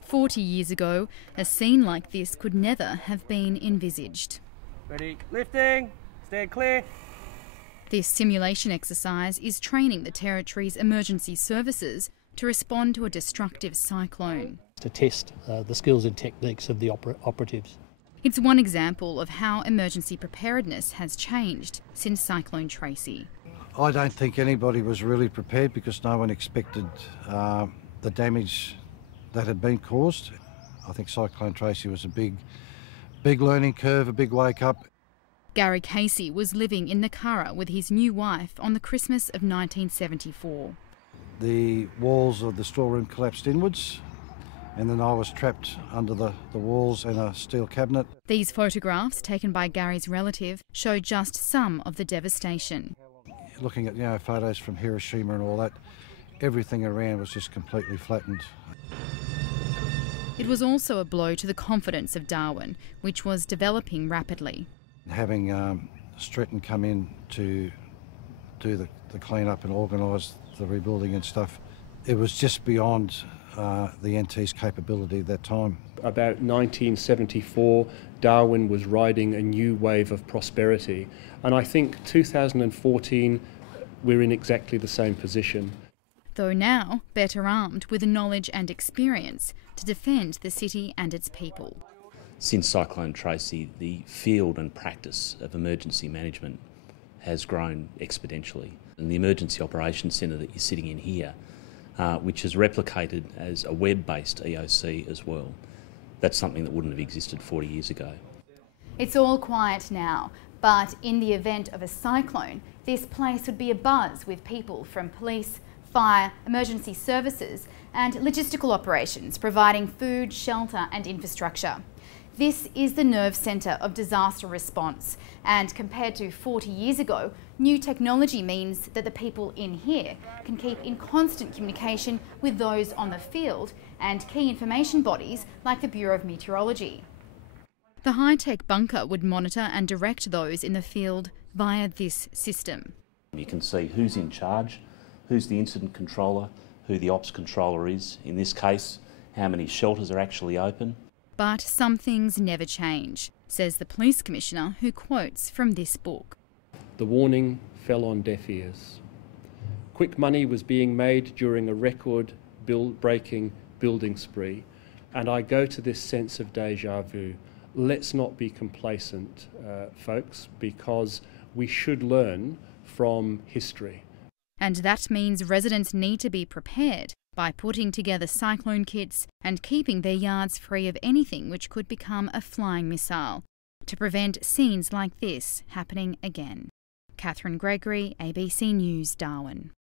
40 years ago, a scene like this could never have been envisaged. Ready, lifting, stand clear. This simulation exercise is training the Territory's emergency services to respond to a destructive cyclone. To test the skills and techniques of the operatives. It's one example of how emergency preparedness has changed since Cyclone Tracy. I don't think anybody was really prepared because no one expected the damage that had been caused. I think Cyclone Tracy was a big learning curve, a big wake up. Gary Casey was living in Nakara with his new wife on the Christmas of 1974. The walls of the storeroom collapsed inwards, and then I was trapped under the walls in a steel cabinet. These photographs, taken by Gary's relative, show just some of the devastation. Looking at photos from Hiroshima and all that, everything around was just completely flattened. It was also a blow to the confidence of Darwin, which was developing rapidly. Having Stretton come in to do the clean-up and organise the rebuilding and stuff, it was just beyond the NT's capability at that time. About 1974, Darwin was riding a new wave of prosperity, and I think 2014 we're in exactly the same position. Though now better armed with knowledge and experience to defend the city and its people. Since Cyclone Tracy, the field and practice of emergency management has grown exponentially. And the Emergency Operations Centre that you're sitting in here, which is replicated as a web-based EOC as well, that's something that wouldn't have existed 40 years ago. It's all quiet now, but in the event of a cyclone, this place would be abuzz with people from police, fire, emergency services and logistical operations providing food, shelter and infrastructure. This is the nerve centre of disaster response, and compared to 40 years ago, new technology means that the people in here can keep in constant communication with those on the field and key information bodies like the Bureau of Meteorology. The high-tech bunker would monitor and direct those in the field via this system. You can see who's in charge, who's the incident controller, who the ops controller is, in this case, how many shelters are actually open. But some things never change, says the Police Commissioner, who quotes from this book. The warning fell on deaf ears. Quick money was being made during a record-breaking building spree, and I go to this sense of déjà vu. Let's not be complacent, folks, because we should learn from history. And that means residents need to be prepared by putting together cyclone kits and keeping their yards free of anything which could become a flying missile, to prevent scenes like this happening again. Catherine Gregory, ABC News, Darwin.